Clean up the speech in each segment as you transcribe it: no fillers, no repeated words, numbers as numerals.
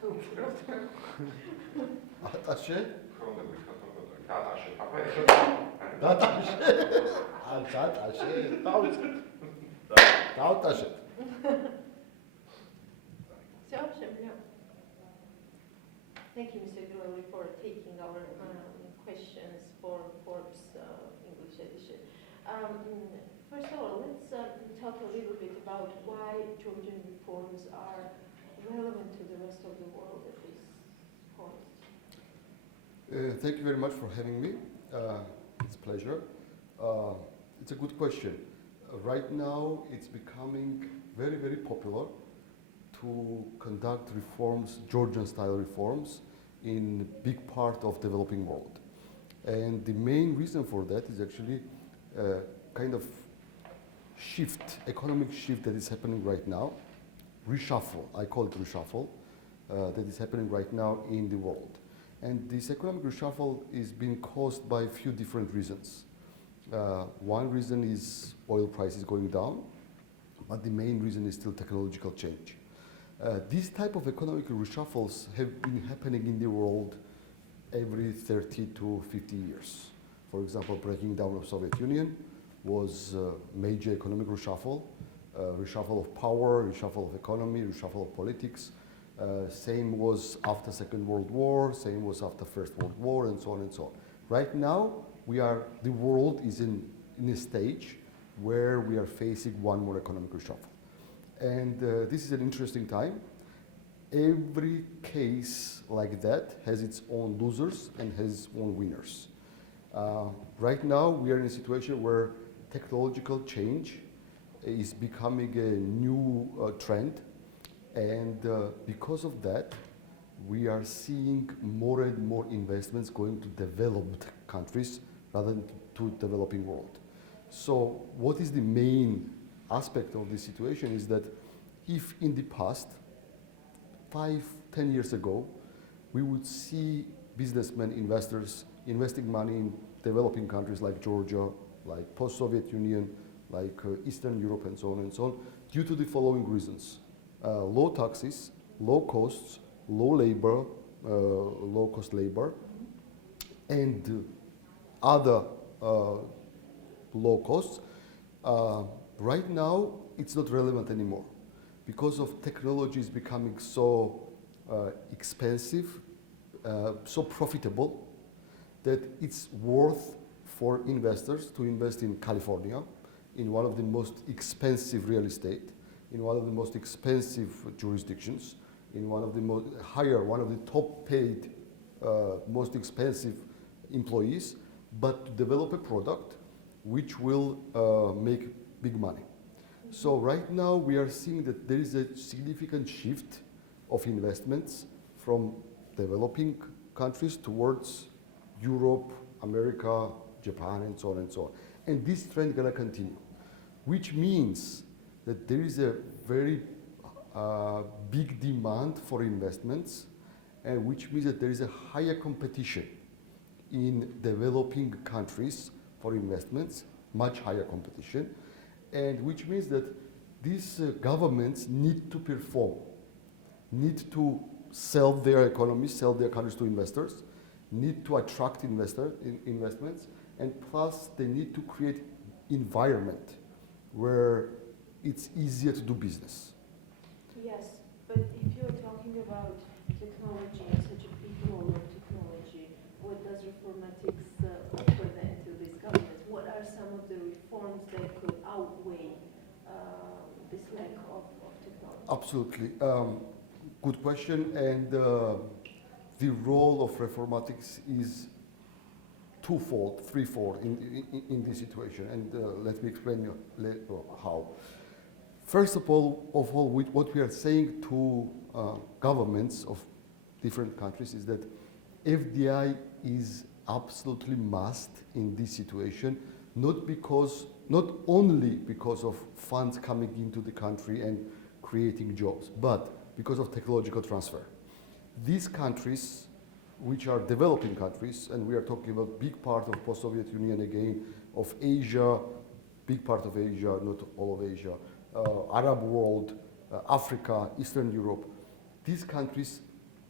ატაშე? ქრონები ხატობოდა. დატაშე, თაფაი. დატაშე. დატაშე. დავტაშე. Thank you, Mr. Gilauri, for taking our questions for Forbes English edition. First of all, let's talk a little bit about why Georgian reforms are relevant to the rest of the world at this point. Thank you very much for having me. It's a pleasure. It's a good question. Right now, it's becoming very, very popular to conduct reforms, Georgian-style reforms, in big part of developing world. And the main reason for that is actually kind of shift, economic shift that is happening right now, reshuffle, I call it reshuffle, that is happening right now in the world. And this economic reshuffle is being caused by a few different reasons. One reason is oil prices going down, but the main reason is still technological change. These type of economic reshuffles have been happening in the world every 30 to 50 years. For example, breaking down of Soviet Union was a major economic reshuffle, reshuffle of power, reshuffle of economy, reshuffle of politics. Same was after Second World War, same was after First World War, and so on and so on. Right now, the world is in a stage where we are facing one more economic reshuffle. And this is an interesting time. Every case like that has its own losers and has its own winners. Right now, we are in a situation where technological change is becoming a new trend. And because of that, we are seeing more and more investments going to developed countries rather than to developing world. So what is the main aspect of this situation is that if in the past, 5, 10 years ago, we would see businessmen, investors investing money in developing countries like Georgia, like post-Soviet Union, like Eastern Europe and so on, due to the following reasons. Low taxes, low costs, low labor, low-cost labor, and other low costs. Right now, it's not relevant anymore because of technology is becoming so expensive, so profitable, that it's worth for investors to invest in California, in one of the most expensive real estate, in one of the most expensive jurisdictions, in one of the one of the top paid, most expensive employees, but to develop a product which will make big money. So right now we are seeing that there is a significant shift of investments from developing countries towards Europe, America, Japan, and so on and so on. And this trend is going to continue, which means that there is a very big demand for investments, and which means that there is a higher competition in developing countries for investments, much higher competition, and which means that these governments need to perform, need to sell their economies, sell their countries to investors, need to attract investments, and plus they need to create environment where it's easier to do business. Yes, but if you're talking about technology and such a big role of technology, what does reformatics offer then to these governments? What are some of the reforms that could outweigh this lack of technology? Absolutely. Good question. And the role of reformatics is twofold, threefold in this situation. And let me explain how. First of all, what we are saying to governments of different countries is that FDI is absolutely must in this situation, not only because of funds coming into the country and creating jobs, but because of technological transfer. These countries, which are developing countries, and we are talking about big part of post-Soviet Union again, of Asia, big part of Asia, not all of Asia, Arab world, Africa, Eastern Europe, these countries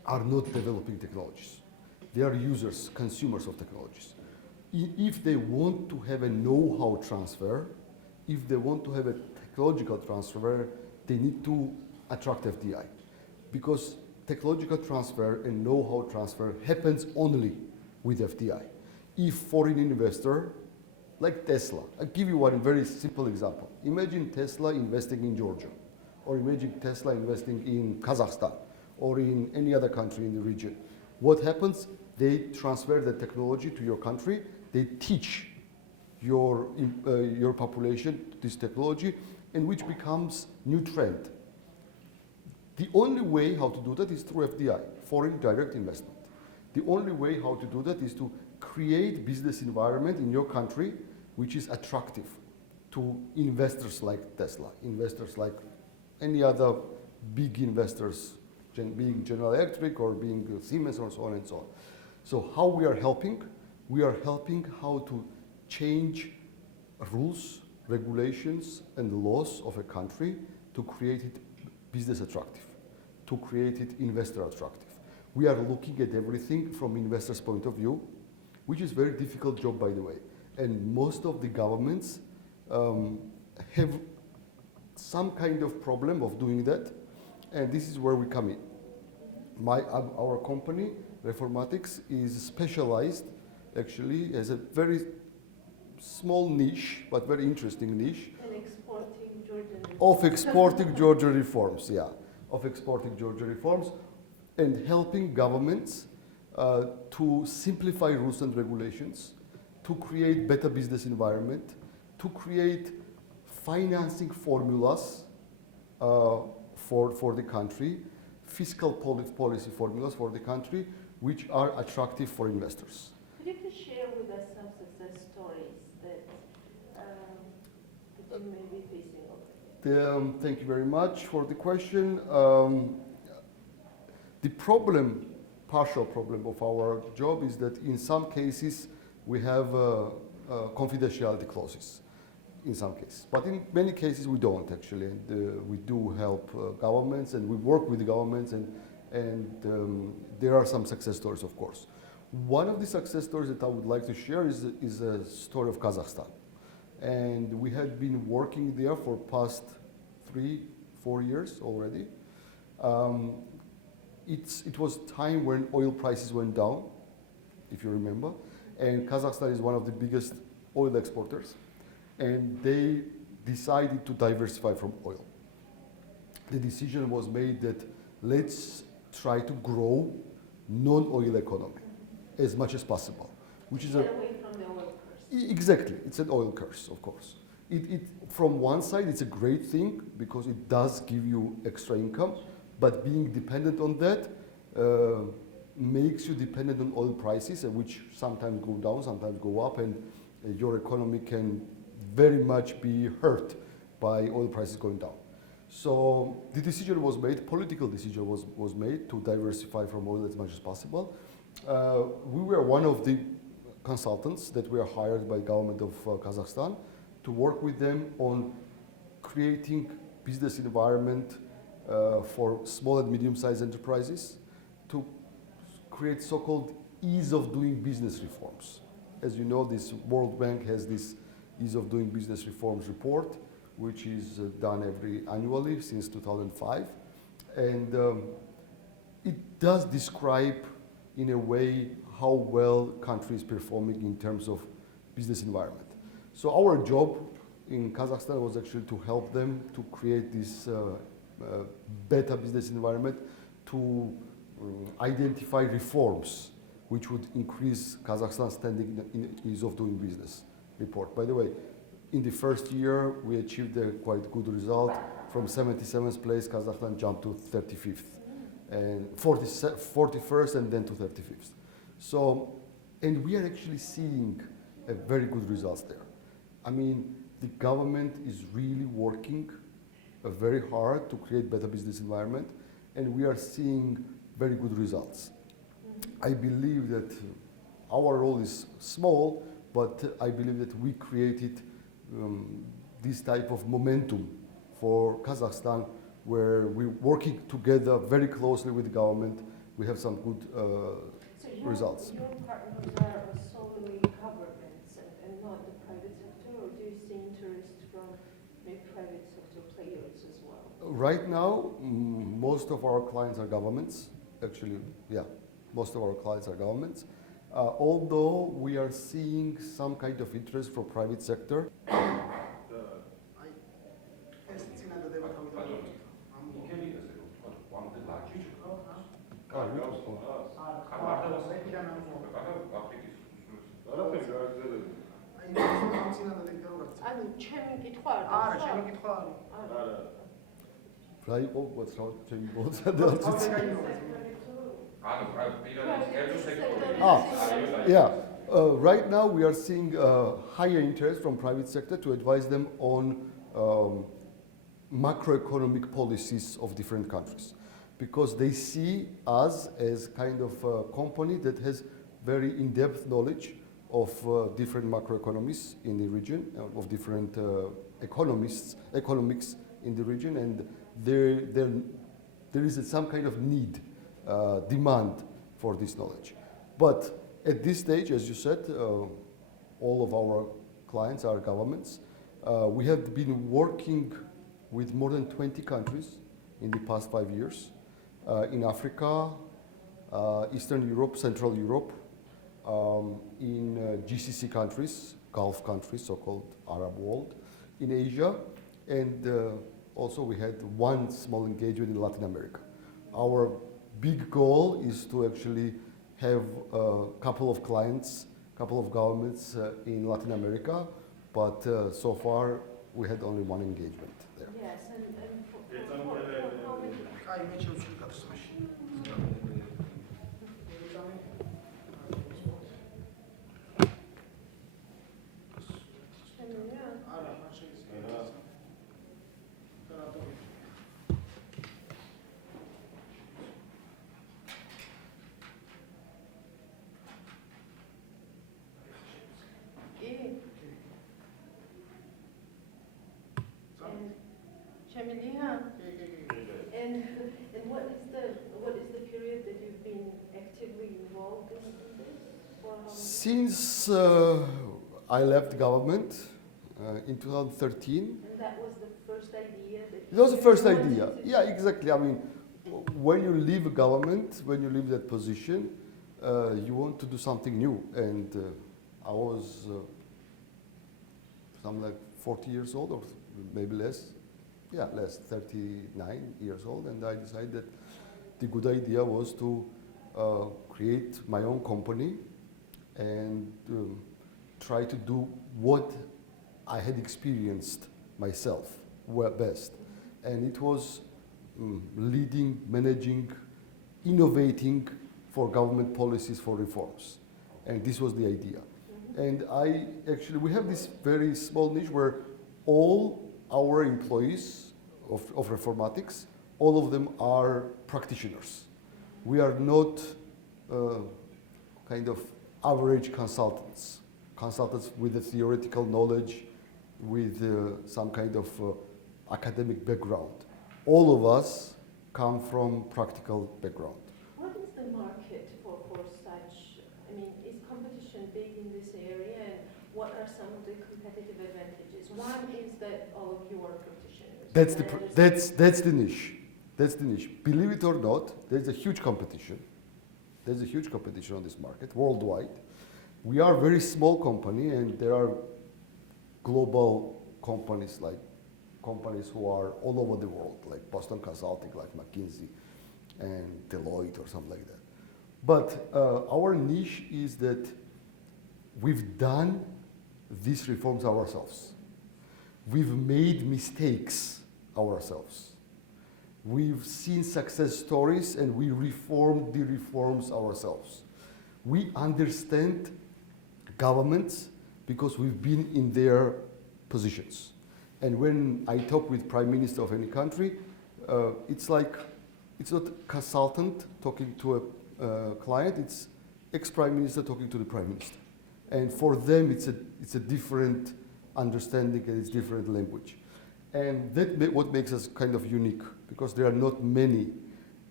are not developing technologies. They are users, consumers of technologies. If they want to have a know-how transfer, if they want to have a technological transfer, they need to attract FDI. Because technological transfer and know-how transfer happens only with FDI. If foreign investor, like Tesla, I'll give you one very simple example. Imagine Tesla investing in Georgia, or imagine Tesla investing in Kazakhstan, or in any other country in the region. What happens? They transfer the technology to your country, they teach your population this technology, and which becomes new trend. The only way how to do that is through FDI, foreign direct investment. The only way how to do that is to create business environment in your country which is attractive to investors like Tesla, investors like any other big investors, being General Electric or being Siemens or so on and so on. So how we are helping? We are helping how to change rules, regulations, and laws of a country to create it business attractive, to create it investor attractive. We are looking at everything from investor's point of view, which is a very difficult job, by the way. And most of the governments have some kind of problem of doing that, and this is where we come in. Our company, Reformatics, is specialized actually as a very small niche, but very interesting niche. And exporting Georgian Of exporting Georgia reforms, yeah. Of exporting Georgia reforms and helping governments to simplify rules and regulations, to create better business environment, to create financing formulas for the country, fiscal policy formulas for the country, which are attractive for investors. Could you please share with us some success stories that you may be facing already? Thank you very much for the question. The problem, partial problem of our job is that in some cases we have confidentiality clauses. In some cases, but in many cases we don't actually. And, we do help governments, and we work with the governments, and there are some success stories, of course. One of the success stories that I would like to share is a story of Kazakhstan, and we had been working there for past 3-4 years already. It was time when oil prices went down, if you remember, and Kazakhstan is one of the biggest oil exporters. And they decided to diversify from oil. The decision was made that let's try to grow non-oil economy as much as possible, which is Get away from the oil curse. Exactly, it's an oil curse, of course. From one side, it's a great thing because it does give you extra income, but being dependent on that makes you dependent on oil prices, which sometimes go down, sometimes go up, and your economy can very much be hurt by oil prices going down. So the decision was made, political decision was made to diversify from oil as much as possible. We were one of the consultants that were hired by the government of Kazakhstan to work with them on creating business environment for small and medium-sized enterprises, to create so-called ease of doing business reforms. As you know, this World Bank has this Ease of Doing Business Reforms report, which is done annually since 2005. And it does describe, in a way, how well country is performing in terms of business environment. So our job in Kazakhstan was actually to help them to create this better business environment, to identify reforms which would increase Kazakhstan's standing in ease of doing business report. By the way, in the first year, we achieved a quite good result. From 77th place, Kazakhstan jumped to 35th, and 41st, and then to 35th. So, and we are actually seeing a very good results there. I mean, the government is really working very hard to create better business environment, and we are seeing very good results. I believe that our role is small, but I believe that we created this type of momentum for Kazakhstan, where we're working together very closely with the government, we have some good So results. Your partners are solely governments and not the private sector, or do you see interest from maybe private sector players as well? Right now, most of our clients are governments. Actually, yeah, most of our clients are governments. Although we are seeing some kind of interest from private sector. ანუ ჩემი კითხვა არ არა, გასვა? ჩემი კითხვა არის. არა. რა იყო ვაცრავ ჩემი ბოლოსადე არც ვიცი. Yeah. Right now we are seeing higher interest from private sector to advise them on macroeconomic policies of different countries, because they see us as kind of a company that has very in-depth knowledge of different macroeconomies in the region, of different economics in the region, and there is some kind of need, demand for this knowledge. But at this stage, as you said, all of our clients are governments. We have been working with more than 20 countries in the past 5 years, in Africa, Eastern Europe, Central Europe, in GCC countries, Gulf countries, so-called Arab world, in Asia, and also we had one small engagement in Latin America. Our big goal is to actually have a couple of clients, couple of governments in Latin America, but so far we had only one engagement there. Yes, and for how many? აი მე შევსვი გასმაში. არა, არ შეიძლება. And what is the period that you've been actively involved in this? For how many? Since I left government in 2013, And that was the first idea that it was the you first wanted idea. to do? Yeah, exactly. I mean, when you leave government, when you leave that position, you want to do something new. And I was something like 40 years old, or maybe less. Yeah, less, 39 years old. And I decided that the good idea was to create my own company and try to do what I had experienced myself best. And it was leading, managing, innovating for government policies for reforms. And this was the idea. And we have this very small niche where all our employees of Reformatics, all of them are practitioners. We are not kind of average consultants with a theoretical knowledge, with some kind of academic background. All of us come from practical background. What is the market for such, I mean, is competition big in this area, and what are some of the competitive advantages? One is that all of you are practitioners. That's the niche. That's the niche. Believe it or not, there's a huge competition. There's a huge competition on this market worldwide. We are a very small company, and there are global companies like companies who are all over the world, like Boston Consulting, like McKinsey and Deloitte or something like that. But our niche is that we've done these reforms ourselves. We've made mistakes ourselves. We've seen success stories, and we reformed the reforms ourselves. We understand governments because we've been in their positions. And when I talk with prime minister of any country, it's like, it's not consultant talking to a client, it's ex-prime minister talking to the prime minister. And for them, it's a different understanding, and it's different language. And what makes us kind of unique, because there are not many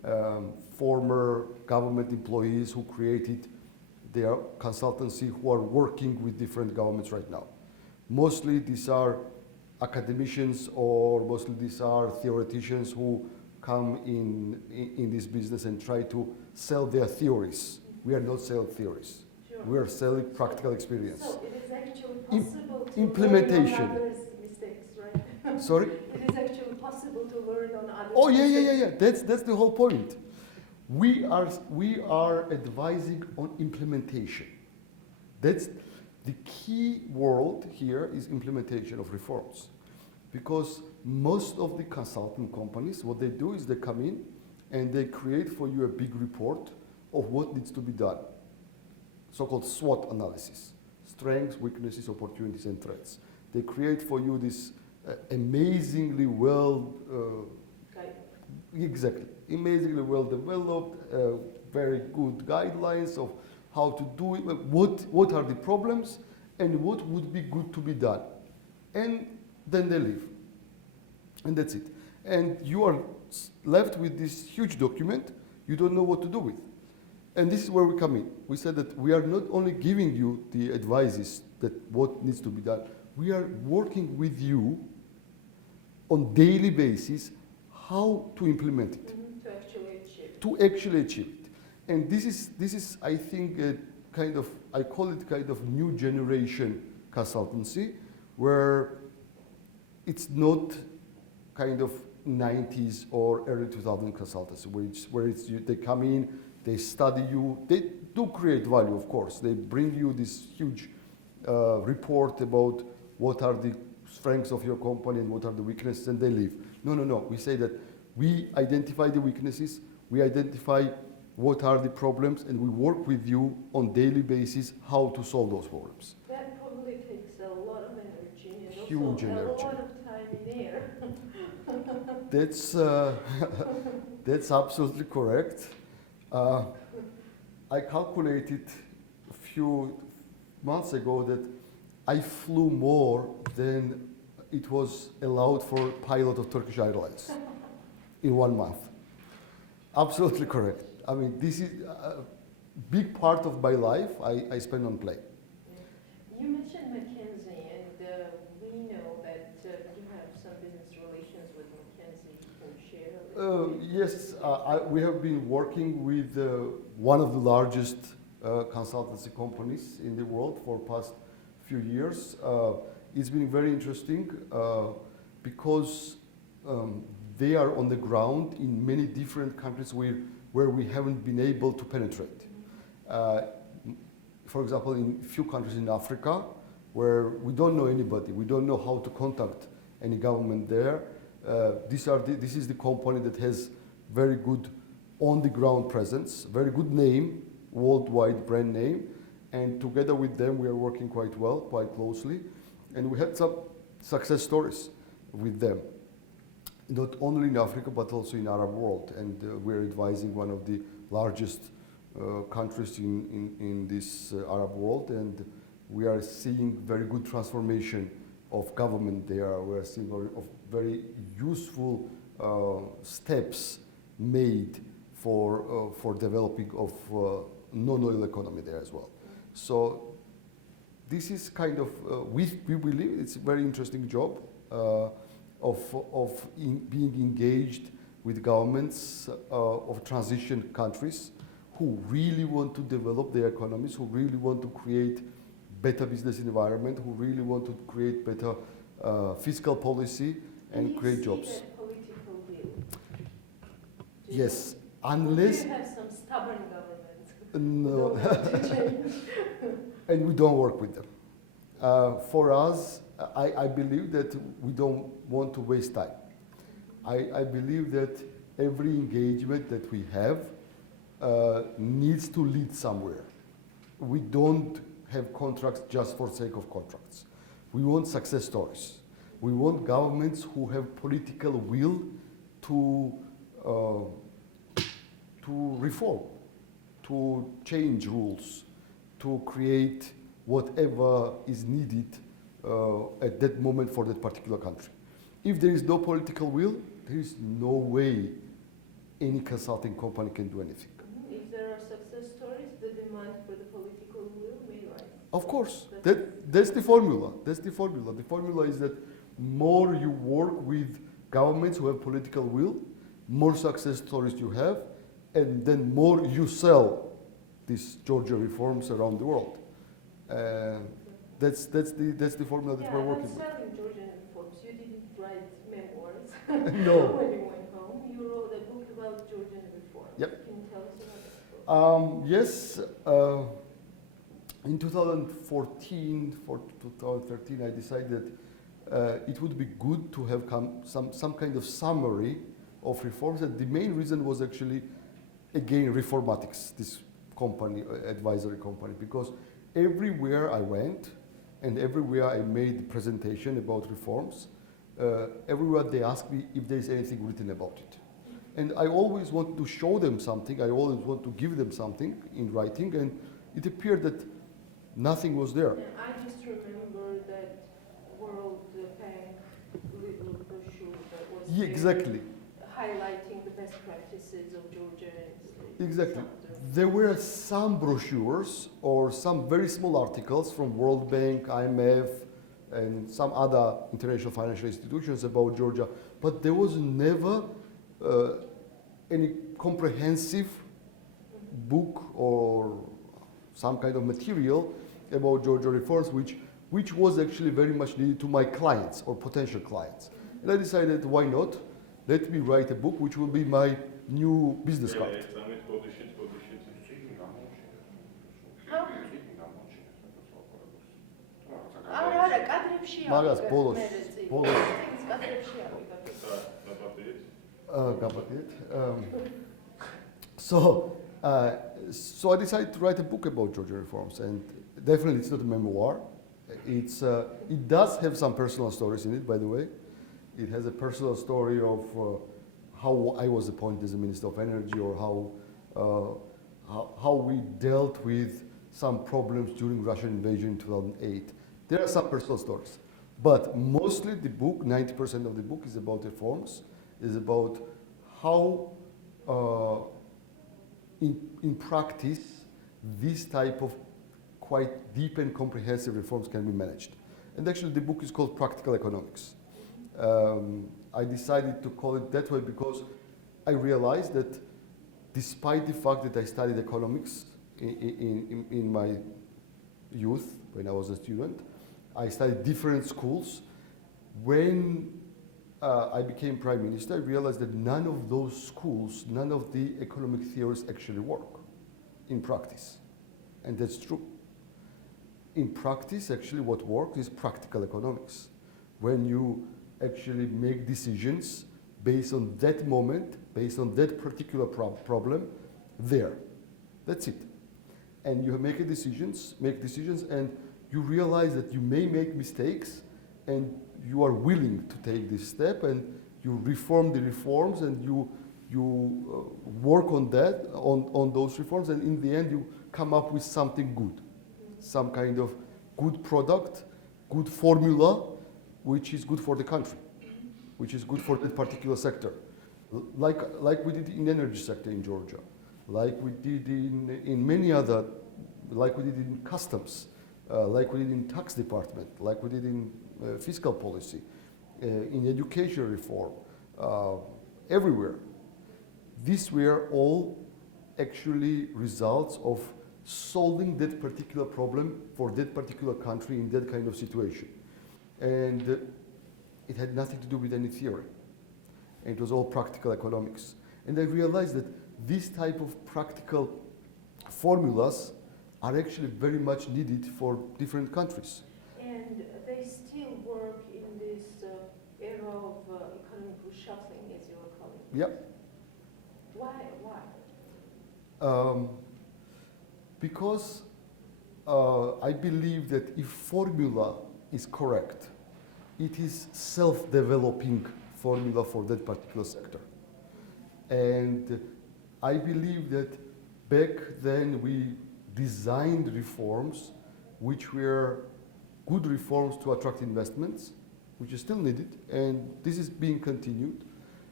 former government employees who created their consultancy who are working with different governments right now. Mostly these are academicians or mostly these are theoreticians who come in this business and try to sell their theories. We are not selling theories. Sure. We are selling practical experience. So it is actually possible to Implementation. learn on others' mistakes, right? Sorry? It is actually possible to learn on others' Oh yeah, mistakes. yeah. That's the whole point. We are advising on implementation. That's the key word here is implementation of reforms. Because most of the consulting companies, what they do is they come in and they create for you a big report of what needs to be done. So-called SWOT analysis, strengths, weaknesses, opportunities, and threats. They create for you this amazingly well, exactly, amazingly well developed, very good guidelines of how to do it, what are the problems, and what would be good to be done. And then they leave. And that's it. And you are left with this huge document you don't know what to do with. And this is where we come in. We said that we are not only giving you the advices that what needs to be done, we are working with you on daily basis how to implement it. To actually achieve. To actually achieve it. And this is I think a kind of, I call it kind of new generation consultancy, where it's not kind of 90s or early 2000 consultancy, where it's they come in, they study you, they do create value, of course. They bring you this huge report about what are the strengths of your company and what are the weaknesses, and they leave. No. We say that we identify the weaknesses, we identify what are the problems, and we work with you on daily basis how to solve those problems. That probably takes a lot of energy and Huge also energy. a lot of time in air. That's absolutely correct. I calculated a few months ago that I flew more than it was allowed for a pilot of Turkish Airlines in 1 month. Absolutely correct. I mean, this is a big part of my life I spend on plane. You mentioned McKinsey, and we know that you have some business relations with McKinsey. You can share? Yes, we have been working with one of the largest consultancy companies in the world for past few years. It's been very interesting because they are on the ground in many different countries where we haven't been able to penetrate. For example, in a few countries in Africa where we don't know anybody, we don't know how to contact any government there. This is the company that has very good on-the-ground presence, very good name, worldwide brand name, and together with them we are working quite well, quite closely, and we had some success stories with them, not only in Africa but also in Arab world, and we're advising one of the largest countries in this Arab world, and we are seeing very good transformation of government there. We are seeing of very useful steps made for developing of non-oil economy there as well. So this is kind of, we believe it's a very interesting job of being engaged with governments of transition countries who really want to develop their economies, who really want to create better business environment, who really want to create better fiscal policy and create jobs. Do you see that political will? Yes, Or unless do you have some stubborn government? no, Don't want to change? and we don't work with them. For us, I believe that we don't want to waste time. I believe that every engagement that we have needs to lead somewhere. We don't have contracts just for sake of contracts. We want success stories. We want governments who have political will to reform, to change rules, to create whatever is needed at that moment for that particular country. If there is no political will, there is no way any consulting company can do anything. If there are success stories, the demand for the political will may rise. Of course, that's the formula. That's the formula. The formula is that more you work with governments who have political will, more success stories you have, and then more you sell these Georgia reforms around the world. That's the formula that we're working with. with. Selling Georgian reforms, you didn't write memoirs No. when you went home. You wrote a book about Georgian reforms. Yep. Can you tell us about that book? Yes. In 2014 for 2013, I decided it would be good to have some kind of summary of reforms. And the main reason was actually, again, Reformatics, this company, advisory company, because everywhere I went and everywhere I made presentation about reforms, everywhere they asked me if there is anything written about it. And I always want to show them something, I always want to give them something in writing, and it appeared that nothing was there. Yeah, I just remember that World Bank little brochure that was Yeah, exactly. highlighting the best practices of Georgia. Exactly. There were some brochures or some very small articles from World Bank, IMF, and some other international financial institutions about Georgia, but there was never any comprehensive book or some kind of material about Georgia reforms, which was actually very much needed to my clients or potential clients. And I decided, why not? Let me write a book which will be my new business card. Magas, polos. So I decided to write a book about Georgia reforms, and definitely it's not a memoir. It does have some personal stories in it, by the way. It has a personal story of how I was appointed as a Minister of Energy, or how we dealt with some problems during Russian invasion in 2008. There are some personal stories, but mostly the book, 90% of the book, is about reforms, is about how in practice this type of quite deep and comprehensive reforms can be managed. And actually the book is called Practical Economics. I decided to call it that way because I realized that despite the fact that I studied economics in my youth, when I was a student, I studied different schools. When I became Prime Minister, I realized that none of those schools, none of the economic theories actually work in practice. And that's true. In practice, actually what works is practical economics. When you actually make decisions based on that moment, based on that particular problem, there. That's it. And you make decisions, and you realize that you may make mistakes, and you are willing to take this step, and you reform the reforms, and you work on that, on those reforms, and in the end you come up with something good, some kind of good product, good formula, which is good for the country, which is good for that particular sector, like we did in the energy sector in Georgia, like we did in many other, like we did in customs, like we did in tax department, like we did in fiscal policy, in education reform, everywhere. These were all actually results of solving that particular problem for that particular country in that kind of situation. And it had nothing to do with any theory. And it was all practical economics. And I realized that this type of practical formulas are actually very much needed for different countries. And they still work in this era of economic reshuffling, as you were calling it. Yep. Why? Because I believe that if formula is correct, it is self-developing formula for that particular sector. And I believe that back then we designed reforms which were good reforms to attract investments, which is still needed, and this is being continued.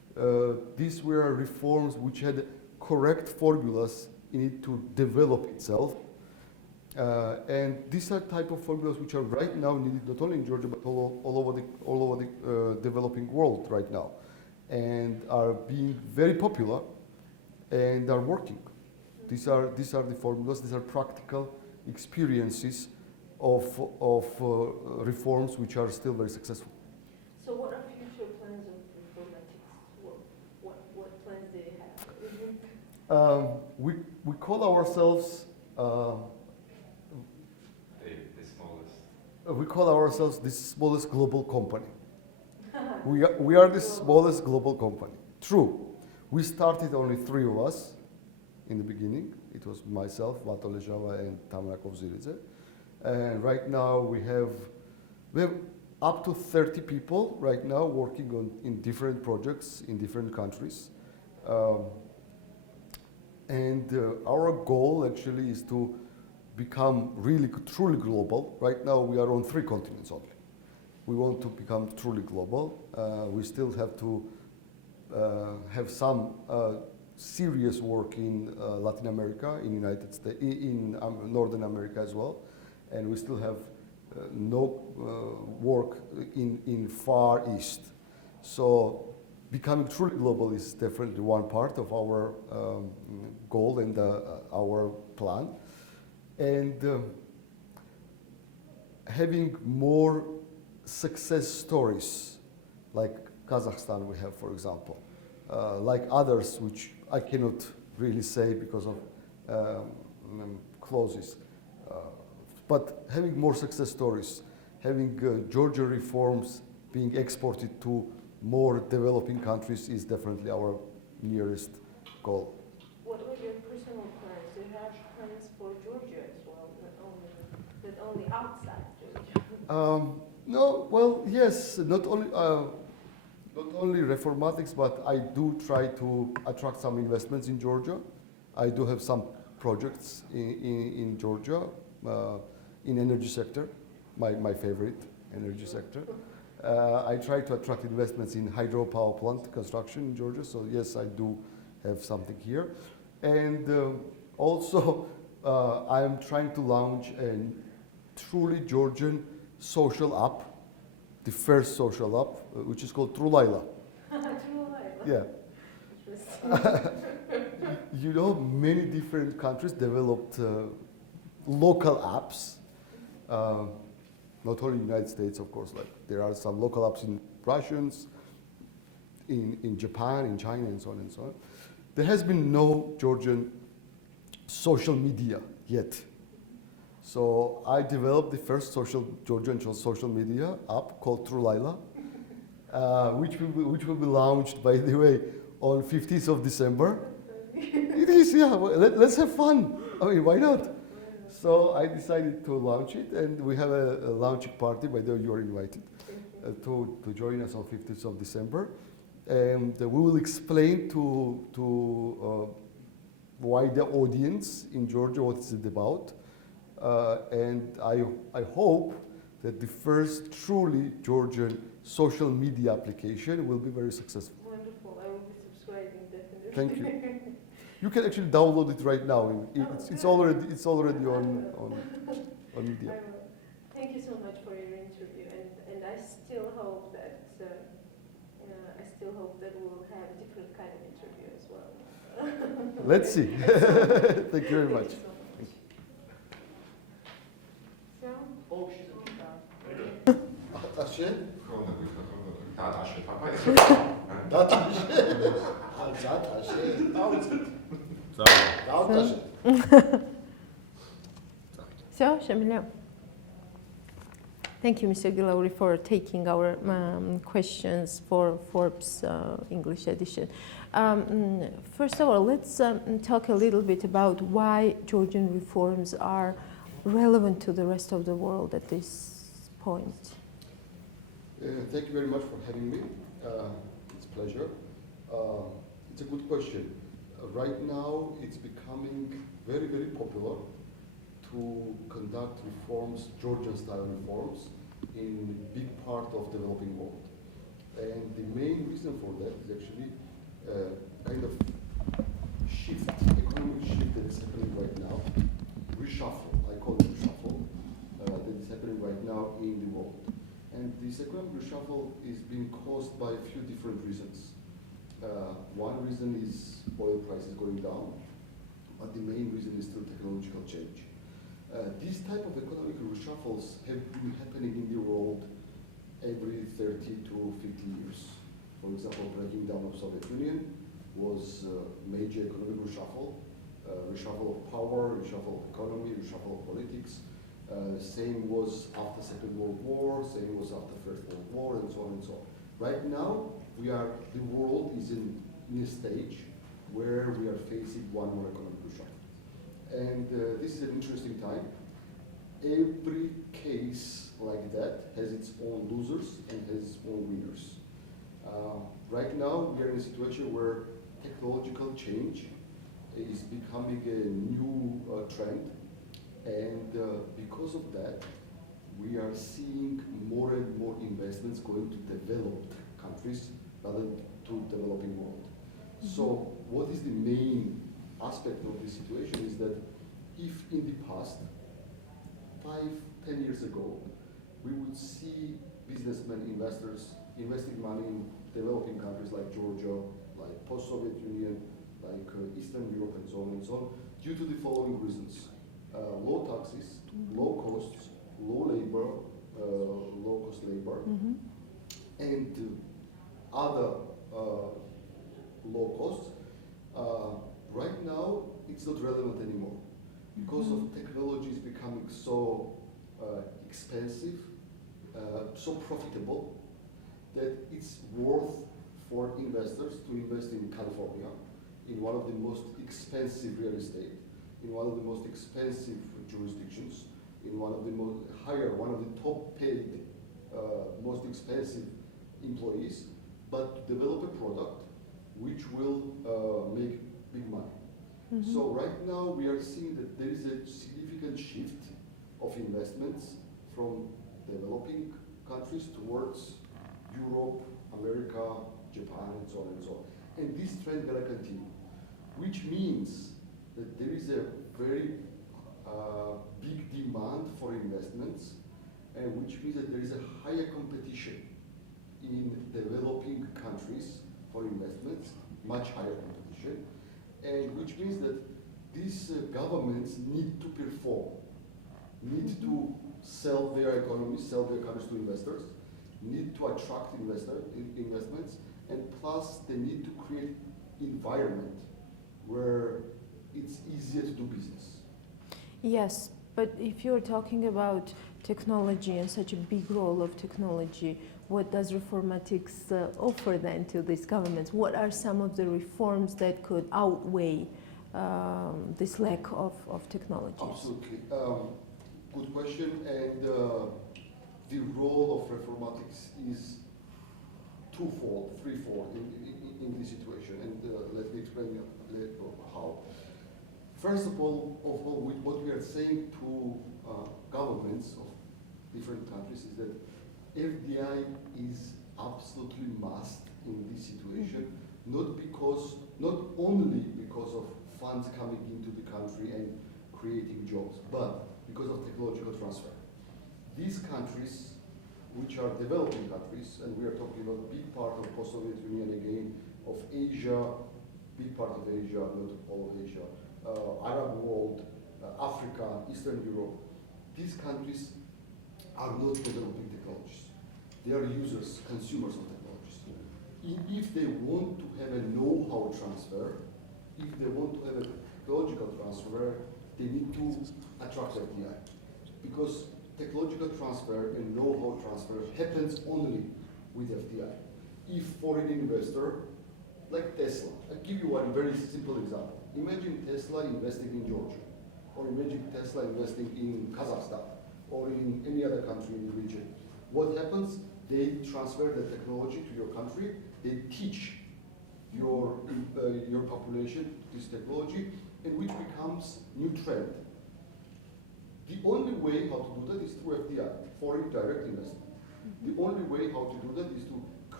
These were reforms which had correct formulas in it to develop itself. And these are type of formulas which are right now needed not only in Georgia but all over the developing world right now, and are being very popular and are working. These are the formulas. These are practical experiences of reforms which are still very successful. So what are future plans of informatics? What plans do you have? We call ourselves The smallest. we call ourselves the smallest global company. We are the smallest global company. True, we started only 3 of us in the beginning. It was myself, Vato Lejava, and Tamara Kovziridze. And right now we have up to 30 people right now working in different projects in different countries. And our goal actually is to become really truly global. Right now we are on 3 continents only. We want to become truly global. We still have to have some serious work in Latin America, in United States, in Northern America as well, and we still have no work in Far East. So becoming truly global is definitely one part of our goal and our plan, and having more success stories like Kazakhstan we have, for example, like others which I cannot really say because of clauses. But having more success stories, having Georgia reforms being exported to more developing countries is definitely our nearest goal. What are your personal plans? Do you have plans for Georgia as well, not only outside Georgia? No, well, yes, not only reformatics, but I do try to attract some investments in Georgia. I do have some projects in Georgia, in energy sector, my favorite energy sector. I try to attract investments in hydropower plant construction in Georgia, so yes, I do have something here. And also, I am trying to launch a truly Georgian social app, the first social app, which is called Trulayla. Yeah. You know, many different countries developed local apps. Not only in the United States, of course, like there are some local apps in Russians, in Japan, in China, and so on and so on. There has been no Georgian social media yet. So I developed the first Georgian social media app called Trulayla, which will be launched, by the way, on 15th of December. It is, yeah, well, let's have fun. I mean, why not? So I decided to launch it, and we have a launching party. By the way, you are invited to join us on 15th of December. And we will explain to wider audience in Georgia what is it about. And I hope that the first truly Georgian social media application will be very successful. Wonderful. I will be subscribing definitely. Thank you. You can actually download it right now. It's already on media. Thank you so much for your interview, and I still hope that we will have a different kind of interview as well. Let's see. Thank you very much. Thank you so much. So, O kişi de Ataşı, Dataşı papa. dataşı, zataşı, dataşı. So, Shamila. Thank you, Mr. Gilauri, for taking our questions for Forbes English edition. First of all, let's talk a little bit about why Georgian reforms are relevant to the rest of the world at this point. Thank you very much for having me. It's a pleasure. It's a good question. Right now, it's becoming very, very popular to conduct reforms, Georgian-style reforms, in a big part of the developing world. And the main reason for that is actually kind of shift, economic shift that is happening right now, reshuffle, I call it reshuffle, that is happening right now in the world. And this economic reshuffle is being caused by a few different reasons. One reason is oil prices going down, but the main reason is still technological change. These type of economic reshuffles have been happening in the world every 30 to 50 years. For example, breaking down of Soviet Union was a major economic reshuffle, reshuffle of power, reshuffle of economy, reshuffle of politics. Same was after Second World War, same was after First World War, and so on and so on. Right now, the world is in a stage where we are facing one more economic reshuffle. And this is an interesting time. Every case like that has its own losers and has its own winners. Right now, we are in a situation where technological change is becoming a new trend, and because of that, we are seeing more and more investments going to developed countries rather than to developing world. So what is the main aspect of this situation is that if in the past, 5-10 years ago, we would see businessmen, investors investing money in developing countries like Georgia, like post-Soviet Union, like Eastern Europe and so on and so on, due to the following reasons. Low taxes, low costs, low labor, low cost labor, and other low costs. Right now, it's not relevant anymore because of technology is becoming so expensive, so profitable, that it's worth for investors to invest in California, in one of the most expensive real estate, in one of the most expensive jurisdictions, in one of the one of the top paid, most expensive employees, but to develop a product which will make big money. So right now we are seeing that there is a significant shift of investments from developing countries towards Europe, America, Japan, and so on and so on. And this trend gonna continue, which means that there is a very big demand for investments, and which means that there is a higher competition in developing countries for investments, much higher competition, and which means that these governments need to perform, need to sell their economies, sell their countries to investors, need to attract investments, and plus they need to create environment where it's easier to do business. Yes, but if you're talking about technology and such a big role of technology, what does reformatics offer then to these governments? What are some of the reforms that could outweigh this lack of technologies? Absolutely. Good question. And the role of reformatics is threefold in this situation. And let me explain how. First of all, what we are saying to governments of different countries is that FDI is absolutely must in this situation, not only because of funds coming into the country and creating jobs, but because of technological transfer. These countries, which are developing countries, and we are talking about a big part of post-Soviet Union again, of Asia, big part of Asia, not all of Asia, Arab world, Africa, Eastern Europe, these countries are not developing technologies. They are users, consumers of technologies. If they want to have a know-how transfer, if they want to have a technological transfer, they need to attract FDI. Because technological transfer and know-how transfer happens only with FDI. If foreign investor, like Tesla, I'll give you one very simple example. Imagine Tesla investing in Georgia, or imagine Tesla investing in Kazakhstan, or in any other country in the region. What happens? They transfer the technology to your country, they teach your population this technology, and which becomes new trend. The only way how to do that is through FDI, foreign direct investment. The only way how to do that is to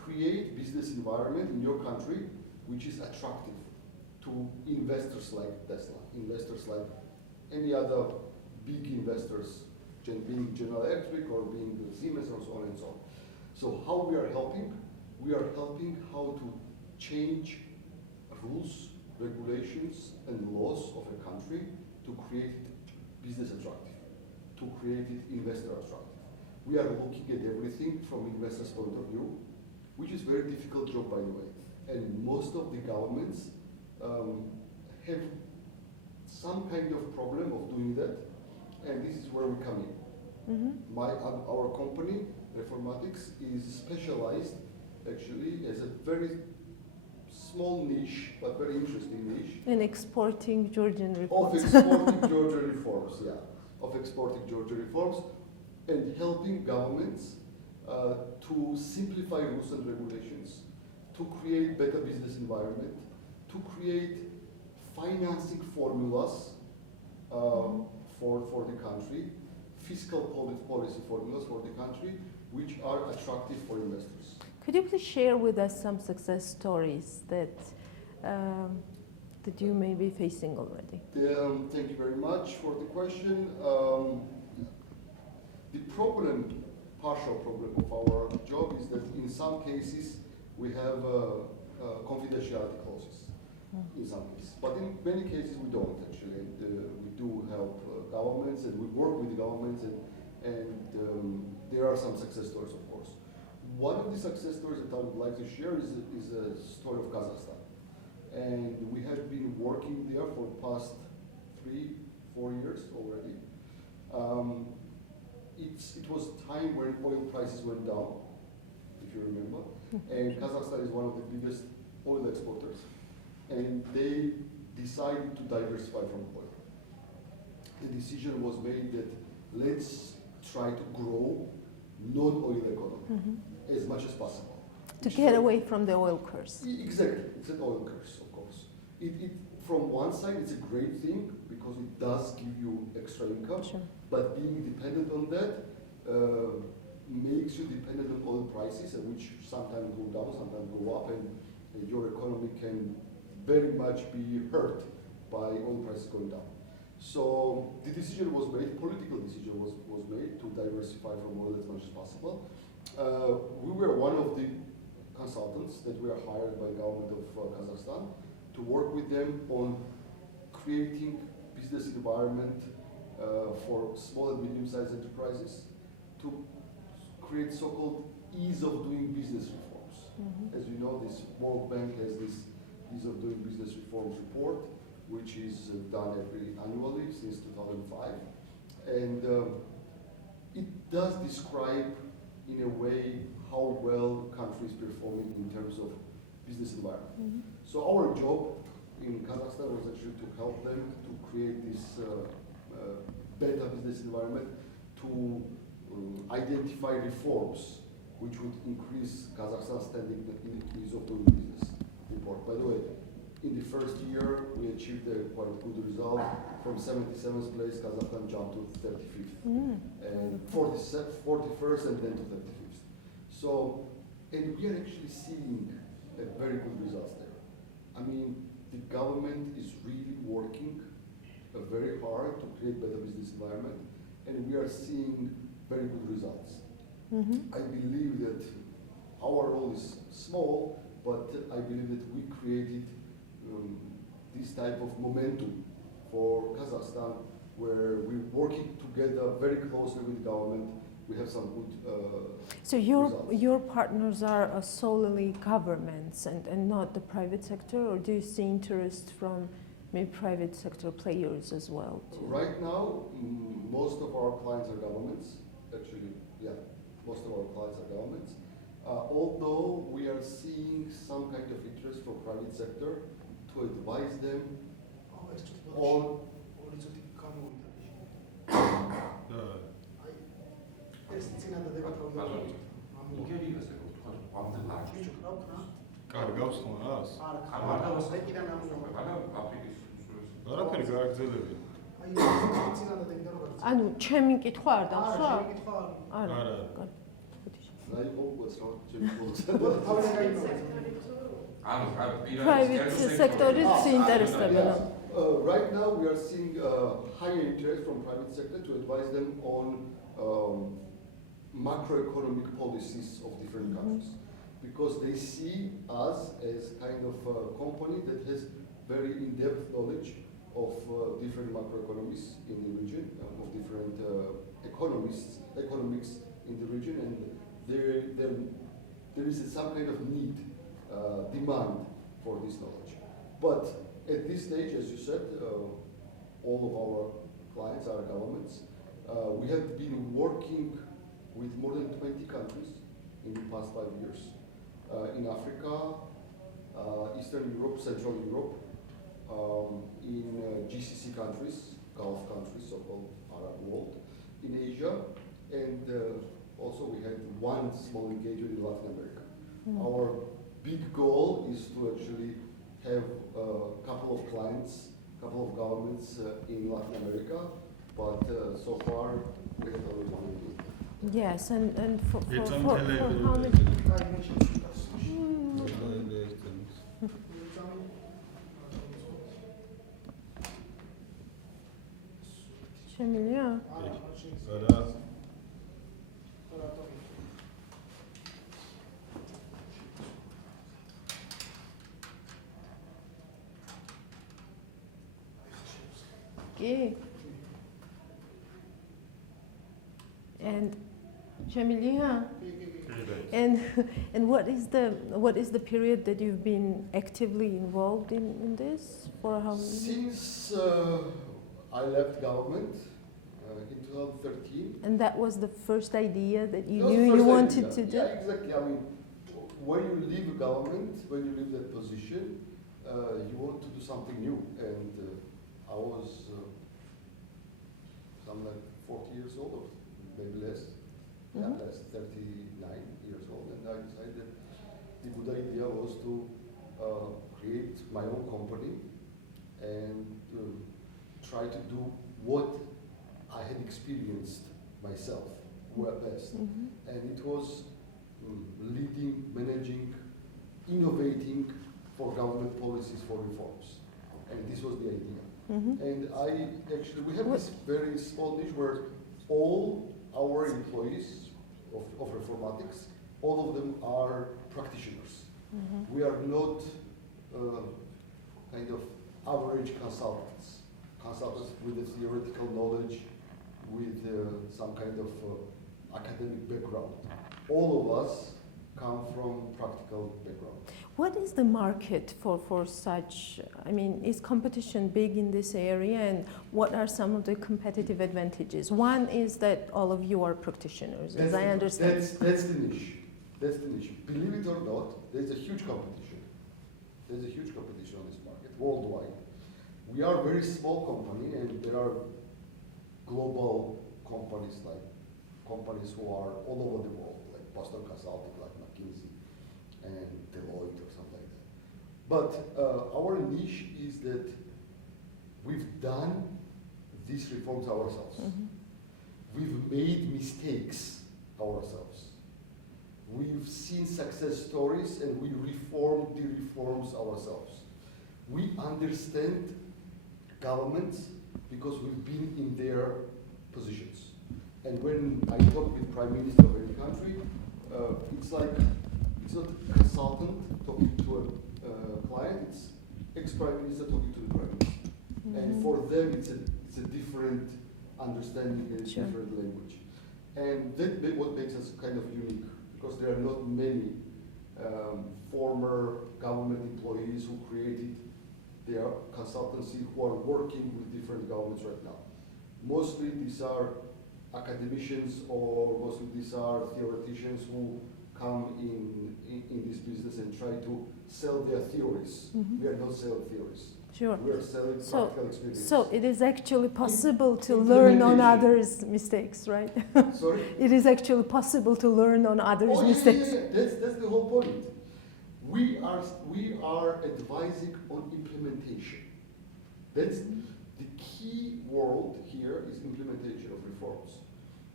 create business environment in your country which is attractive to investors like Tesla, investors like any other big investors, being General Electric or being Siemens or so on and so on. So how we are helping? We are helping how to change rules, regulations, and laws of a country to create business attractive, to create it investor attractive. We are looking at everything from investors' point of view, which is a very difficult job, by the way. And most of the governments have some kind of problem of doing that, and this is where we come in. Our company, Reformatics, is specialized actually as a very small niche, but very interesting niche. In exporting Georgian reforms. Of exporting Georgian reforms, yeah. Of exporting Georgian reforms and helping governments to simplify rules and regulations, to create better business environment, to create financing formulas for the country, fiscal policy formulas for the country, which are attractive for investors. Could you please share with us some success stories that that you may be facing already? Thank you very much for the question. The problem, partial problem of our job is that in some cases we have confidentiality clauses. In some cases, but in many cases we don't actually. We do help governments and we work with governments and there are some success stories, of course. One of the success stories that I would like to share is a story of Kazakhstan. And we have been working there for the past 3-4 years already. It was time when oil prices went down, if you remember. And Kazakhstan is one of the biggest oil exporters. And they decided to diversify from oil. The decision was made that let's try to grow non-oil economy as much as possible. To get away from the oil curse. Exactly, it's an oil curse, of course. From one side, it's a great thing because it does give you extra income, Sure. but being dependent on that makes you dependent on oil prices, which sometimes go down, sometimes go up, and your economy can very much be hurt by oil prices going down. So the decision was made, political decision was made to diversify from oil as much as possible. We were one of the consultants that were hired by the government of Kazakhstan to work with them on creating business environment for small and medium-sized enterprises, to create so-called ease of doing business reforms. As you know, this World Bank has this ease of doing business reforms report, which is done annually since 2005. And it does describe, in a way, how well countries performing in terms of business environment. So our job in Kazakhstan was actually to help them to create this better business environment, to identify reforms which would increase Kazakhstan's standing in the ease of doing business report. By the way, in the first year, we achieved a quite good result. From 77th place, Kazakhstan jumped to 35th, and 41st, and then to 35th. So, and we are actually seeing very good results there. I mean, the government is really working very hard to create better business environment, and we are seeing very good results. I believe that our role is small, but I believe that we created this type of momentum for Kazakhstan, where we're working together very closely with the government. We have some good So your partners are solely governments and not the private sector, or do you see interest from maybe private sector players as well? Right now, most of our clients are governments. Actually, yeah, most of our clients are governments. Although we are seeing some kind of interest from private sector to advise them on. კარგავს ხონას? არაფერი გააგრძელები. ანუ ჩემი კითხვა არ დავსვა? არა. არა. I hope it's not too close. Private sector is interested. Yeah. Right now we are seeing higher interest from private sector to advise them on macroeconomic policies of different countries, because they see us as kind of a company that has very in-depth knowledge of different macroeconomies in the region, of different economics in the region, and there is some kind of need, demand for this knowledge. But at this stage, as you said, all of our clients are governments. We have been working with more than 20 countries in the past 5 years. In Africa, Eastern Europe, Central Europe, in GCC countries, Gulf countries, so-called Arab world, in Asia, and also we had one small engagement in Latin America. Our big goal is to actually have a couple of clients, couple of governments in Latin America, but so far we have only one in India. Yes, and for Geçen how hele many? Şamil, yeah. Berat. Okay. And Jamilia, and what is the period that you've been actively involved in this? For how many? Since I left government in 2013. And that was the first idea that you That was knew the you first wanted idea. to do? Yeah, exactly. I mean, when you leave a government, when you leave that position, you want to do something new. And I was something like 40 years old, or maybe less. Yeah, less, 39 years old. And I decided the good idea was to create my own company and try to do what I had experienced myself best. And it was leading, managing, innovating for government policies for reforms. And this was the idea. And we have this very small niche where all our employees of Reformatics, all of them are practitioners. We are not kind of average consultants with a theoretical knowledge, with some kind of academic background. All of us come from practical background. What is the market for such, I mean, is competition big in this area, and what are some of the competitive advantages? One is that all of you are practitioners, as I understand. That's the niche. That's the niche. Believe it or not, there's a huge competition. There's a huge competition on this market, worldwide. We are a very small company, and there are global companies who are all over the world, like Boston Consulting, like McKinsey, and Deloitte or something like that. But our niche is that we've done these reforms ourselves. We've made mistakes ourselves. We've seen success stories, and we reformed the reforms ourselves. We understand governments because we've been in their positions. And when I talk with Prime Minister of any country, it's not a consultant talking to a client, it's ex-Prime Minister talking to the Prime Minister. And for them, it's a different understanding, and Sure. different language. And that's what makes us kind of unique, because there are not many former government employees who created their consultancy who are working with different governments right now. Mostly these are academicians, or mostly these are theoreticians who come in this business and try to sell their theories. We are not selling theories. Sure. We are selling practical experience. So it is actually possible to learn on Implementation. others' mistakes, right? Sorry? It is actually possible to learn on others' Oh, mistakes. yeah. That's the whole point. We are advising on implementation. That's the key word here is implementation of reforms.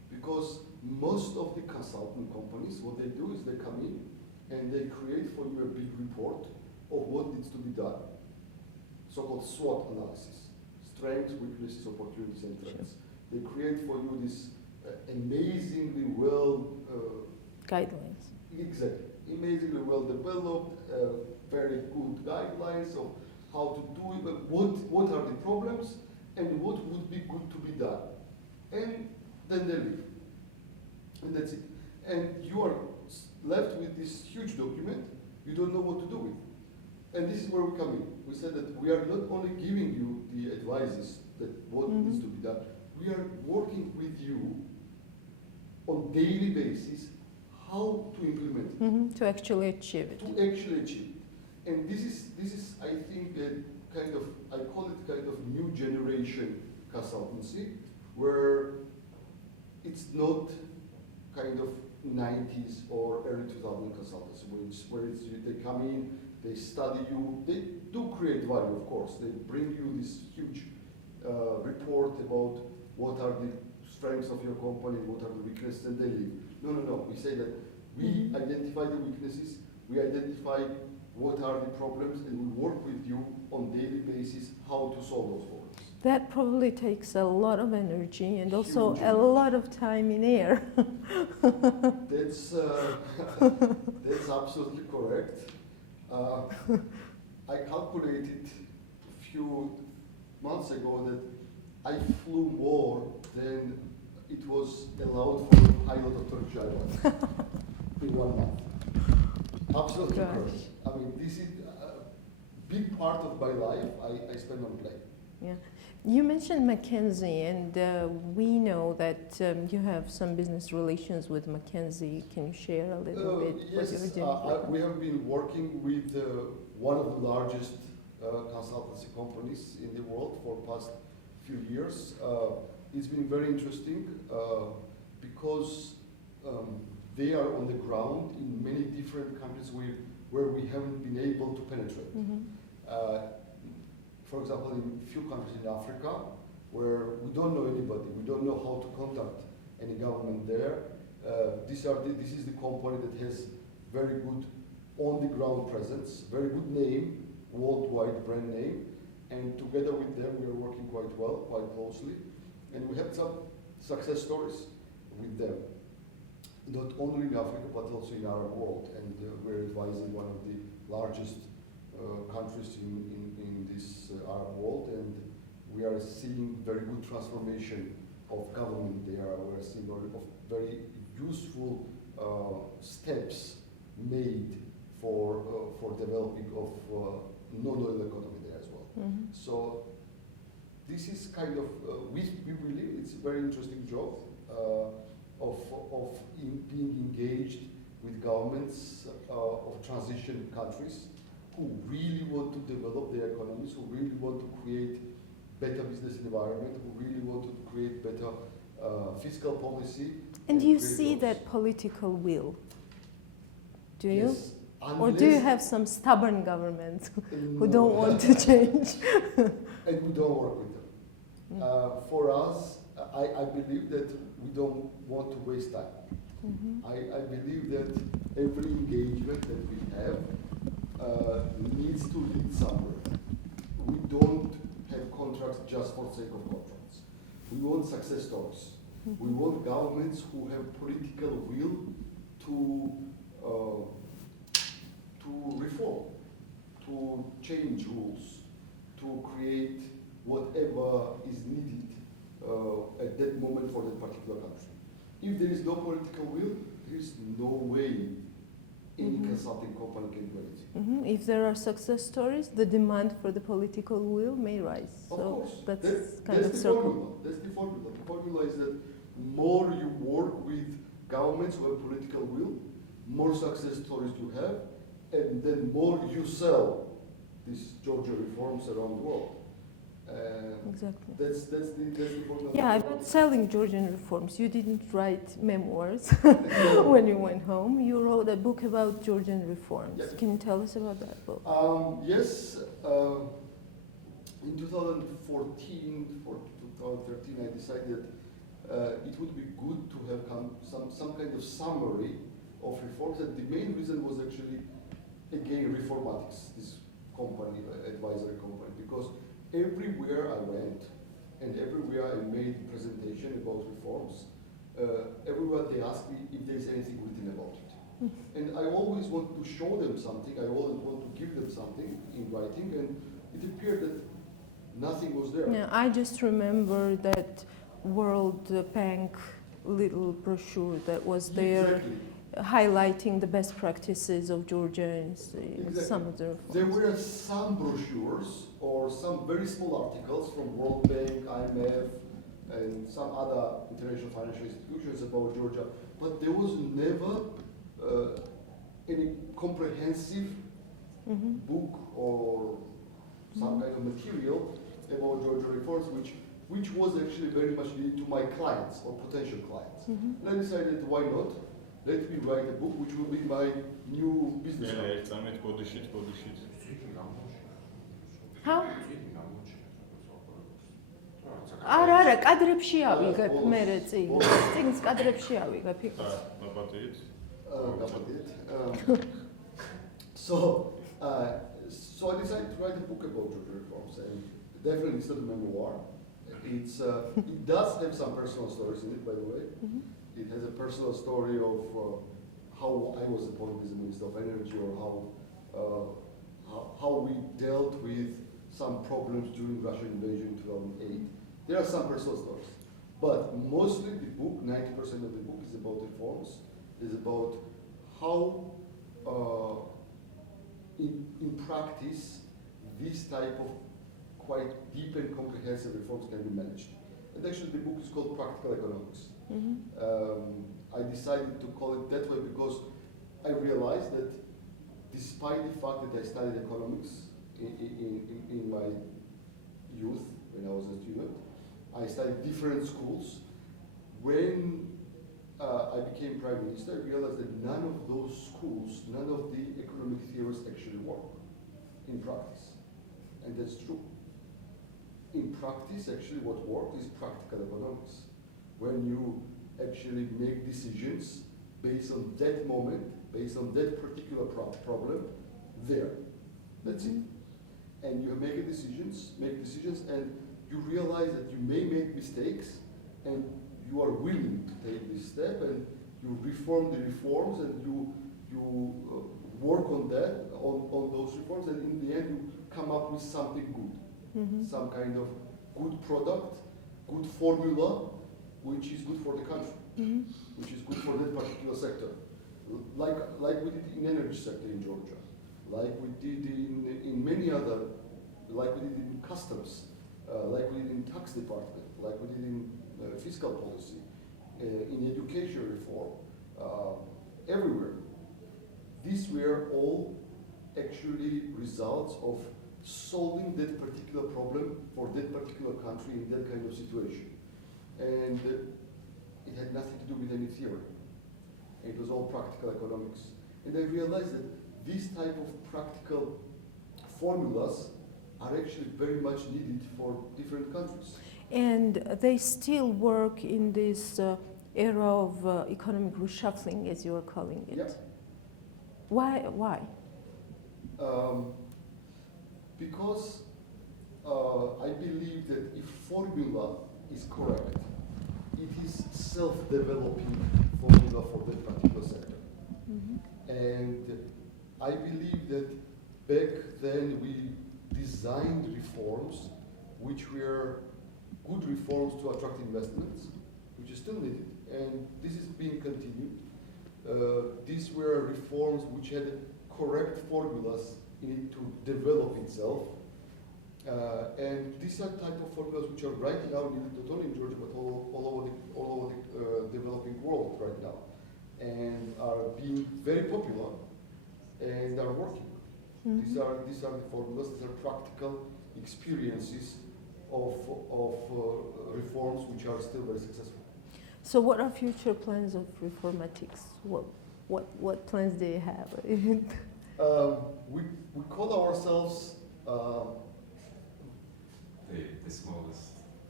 Because most of the consulting companies, what they do is they come in and they create for you a big report of what needs to be done. So-called SWOT analysis, strengths, weaknesses, opportunities, and threats. They create for you this amazingly well Guidelines. exactly, amazingly well developed, very good guidelines of how to do it, but what are the problems and what would be good to be done. And then they leave. And that's it. And you are left with this huge document you don't know what to do with. And this is where we come in. We said that we are not only giving you the advices that what needs to be done, we are working with you on daily basis how to implement it. To actually achieve it. To actually achieve it. And this is I think a kind of, I call it kind of new generation consultancy, where it's not kind of 90s or early 2000 consultancy, where they come in, they study you, they do create value, of course. They bring you this huge report about what are the strengths of your company, what are the weaknesses, and they leave. No. We say that we identify the weaknesses, we identify what are the problems, and we work with you on daily basis how to solve those problems. That probably takes a lot of energy and also Huge a energy. lot of time in air. That's absolutely correct. I calculated a few months ago that I flew more than it was allowed for a pilot of Turkish Airlines in 1 month. Absolutely Gosh. correct. I mean, this is a big part of my life I spend on plane. Yeah. You mentioned McKinsey, and we know that you have some business relations with McKinsey. Can you share a little bit what Yes, you're doing? we have been working with one of the largest consultancy companies in the world for past few years. It's been very interesting because they are on the ground in many different countries where we haven't been able to penetrate. For example, in a few countries in Africa, where we don't know anybody, we don't know how to contact any government there. This is the company that has very good on-the-ground presence, very good name, worldwide brand name, and together with them we are working quite well, quite closely, and we have some success stories with them, not only in Africa but also in Arab world, and we're advising one of the largest countries in this Arab world, and we are seeing very good transformation of government there. We're seeing very useful steps made for developing of non-oil economy there as well. So this is kind of we believe it's a very interesting job of being engaged with governments of transition countries who really want to develop their economies, who really want to create better business environment, who really want to create better fiscal policy. And do you create see jobs. that political will? Do you? Yes, Or do you unless- have some stubborn governments who No. don't want to change? And we don't work with them. For us, I believe that we don't want to waste time. I believe that every engagement that we have needs to lead somewhere. We don't have contracts just for sake of contracts. We want success stories. We want governments who have political will to reform, to change rules, to create whatever is needed at that moment for that particular country. If there is no political will, there is no way any consulting company can do anything. If there are success stories, the demand for the political will may rise. Of So course, that's kind that's of the circle. formula. That's the formula. The formula is that more you work with governments who have political will, more success stories you have, and then more you sell these Georgia reforms around the world. Exactly. That's the formula. Yeah, about selling Georgian reforms. You didn't write memoirs when you went home. You wrote a book about Georgian reforms. Yes. Can you tell us about that book? Yes, in 2014 or 2013, I decided it would be good to have some kind of summary of reforms. And the main reason was actually, again, Reformatics, this company, advisory company, because everywhere I went and everywhere I made presentation about reforms, everywhere they asked me if there's anything written about it. And I always want to show them something, I always want to give them something in writing, and it appeared that nothing was there. Yeah, I just remember that World Bank little brochure that was there, Exactly. highlighting the best practices of Georgia and Exactly. some of the reforms. There were some brochures or some very small articles from World Bank, IMF, and some other international financial institutions about Georgia, but there was never any comprehensive Mhm. book or some kind of material about Georgia reforms, which was actually very much needed to my clients or potential clients. Mhm. And I decided, why not? Let me write a book which will be my new business. Ne, Samet podышit. How? არა, კადრებში ავიღებ მე წიგნს კადრებში ავიღებ იქ. Napatīt. So I decided to write a book about Georgia reforms, and definitely it's not a memoir. It does have some personal stories in it, by the way. Mhm. It has a personal story of how I was appointed as a Minister of Energy, or how we dealt with some problems during Russian invasion in 2008. There are some personal stories, but mostly the book, 90% of the book, is about reforms. Is about how, in practice, this type of quite deep and comprehensive reforms can be managed. And actually, the book is called Practical Economics. Mhm. I decided to call it that way because I realized that despite the fact that I studied economics in my youth, when I was a student, I studied different schools. When I became Prime Minister, I realized that none of those schools, none of the economic theories actually work in practice. And that's true. In practice, actually what works is practical economics. When you actually make decisions based on that moment, based on that particular problem, there. That's it. And you make decisions, and you realize that you may make mistakes, and you are willing to take this step, and you reform the reforms, and you work on that, on those reforms, and in the end you come up with something good, Mhm. some kind of good product, good formula, which is good for the country, Mhm. which is good for that particular sector. Like we did in energy sector in Georgia, like we did in many other, like we did in customs, like we did in tax department, like we did in fiscal policy, in education reform, everywhere. These were all actually results of solving that particular problem for that particular country in that kind of situation. And it had nothing to do with any theory. It was all practical economics. And I realized that these type of practical formulas are actually very much needed for different countries. And they still work in this era of economic reshuffling, as you are calling it. Yeah. Why? Because I believe that if formula is correct, it is self-developing formula for that particular sector. Mhm. And I believe that back then we designed reforms which were good reforms to attract investments, which is still needed, and this is being continued. These were reforms which had correct formulas in it to develop itself. And these are type of formulas which are right now needed not only in Georgia but all over the developing world right now, and are being very popular and are working. Mhm. These are the formulas. These are practical experiences of reforms which are still very successful. So, what are future plans of Reformatics? What plans do you have? We call ourselves The smallest.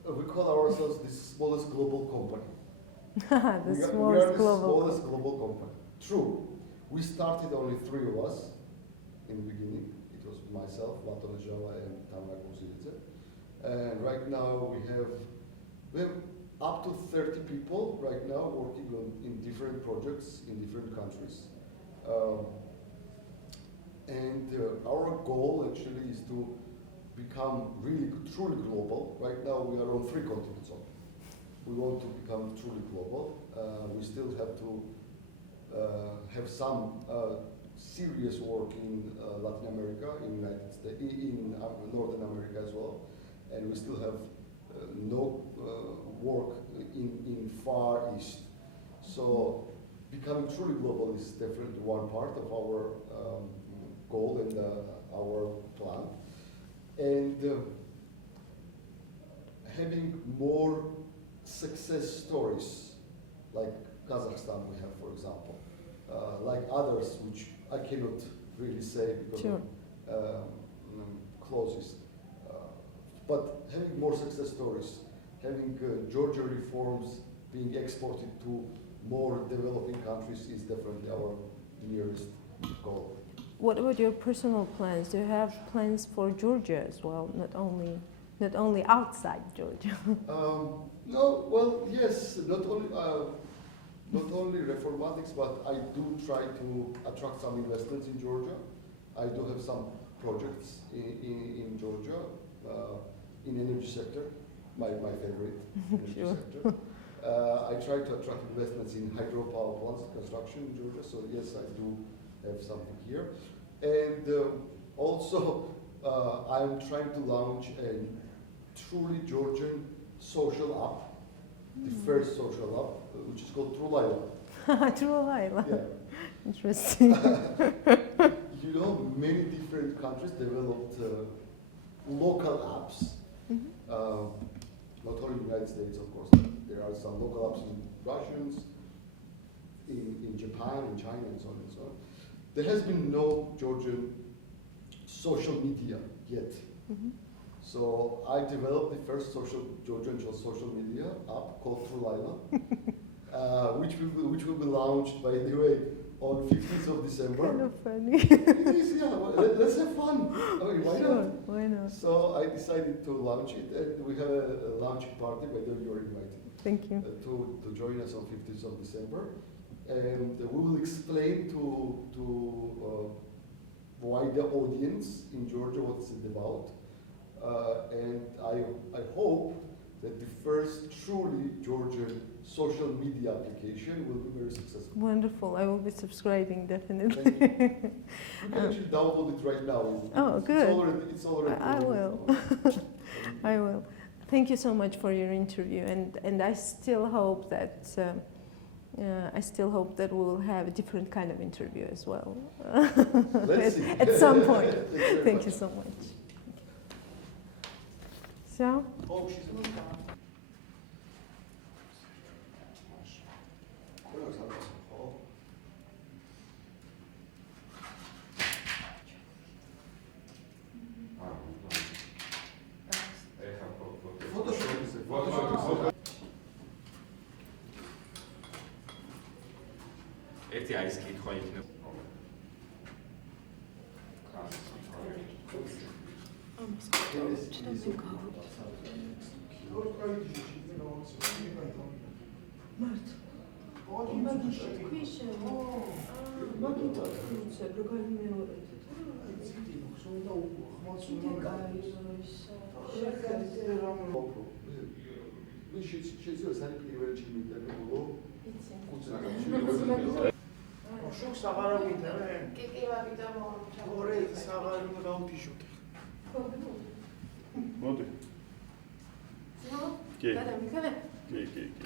We call ourselves the smallest global company. The we are smallest the global. smallest global company. True. We started only 3 of us in the beginning. It was myself, Vatanı Java, and Tamara Kozilice. And right now we have up to 30 people right now working in different projects in different countries. Our goal actually is to become really truly global. Right now we are on 3 continents only. We want to become truly global. We still have to have some serious work in Latin America, in United States, in Northern America as well, and we still have no work in Far East. So becoming truly global is definitely one part of our goal and our plan. And having more success stories, like Kazakhstan we have, for example, like others which I cannot really say because Sure. of clauses. But having more success stories, having Georgia reforms being exported to more developing countries is definitely our nearest goal. What about your personal plans? Do you have plans for Georgia as well, not only outside Georgia? No, well, yes, not only reformatics, but I do try to attract some investments in Georgia. I do have some projects in Georgia, in energy sector, my favorite energy Sure. sector. I try to attract investments in hydropower plants construction in Georgia, so yes, I do have something here. And also, I'm trying to launch a truly Georgian social app, the first social app, which is called True Laila. True Laila. Yeah. Interesting. You know, many different countries developed local apps. Not only in the United States, of course. There are some local apps in Russians, in Japan, in China, and so on and so on. There has been no Georgian social media yet. So I developed the first Georgian social media app called True Laila, which will be launched, by the way, on 15th of December. Kind of funny. It is, yeah. Well, let's have fun. I mean, why Sure, not? why not? So I decided to launch it, and we have a launching party. By the way, you're invited Thank you. to join us on 15th of December, and we will explain to wider audience in Georgia what it's about. And I hope that the first truly Georgian social media application will be very successful. Wonderful. I will be subscribing definitely. Thank you. You can actually download it right now. Oh, good. It's already I will. I will. Thank you so much for your interview, and I still hope that we will have a different kind of interview as well. Let's see. At some point. Thank Thank you so much. So. Oh, she's not gone. ერთი არის კითხვა იქნება. შეიძლება საერთოდ პირველი ჩიმიტები ბოლო შუქს აღარ აგვიდა რა? კი, ვაგიდა მოამჩა. ორე აღარ უნდა გავთიშოთ. მოდი. No? კი, Გადამიქრე? კი.